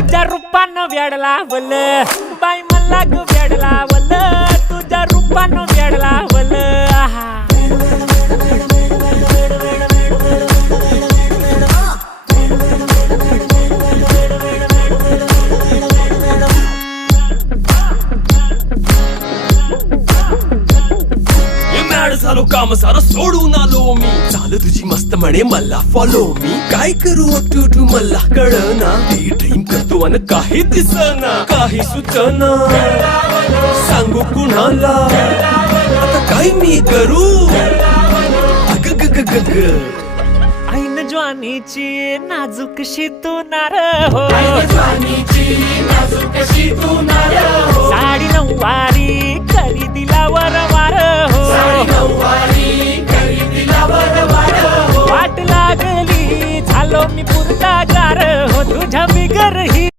तुझ्या रूपानं वेड लावल बाई मला ग वेड लावल तुझ्या रूपानं वेड लावल झालो काम सारं सोडून आलो मी चाल तुझी मस्त म्हणे मला फॉलो मी काय करू टू मला कळना ती ड्रीम करतो अन काही दिसना काही सुचना सांगू कुणाला आता काय मी करू अग ग ग ग ग ऐन ज्वानीची नाजूकशी तू नार हो साडी नऊवारी करी दिला वरवार हो वाट लागली झालो मी पुरता गार हो तुझ्या बिगर ही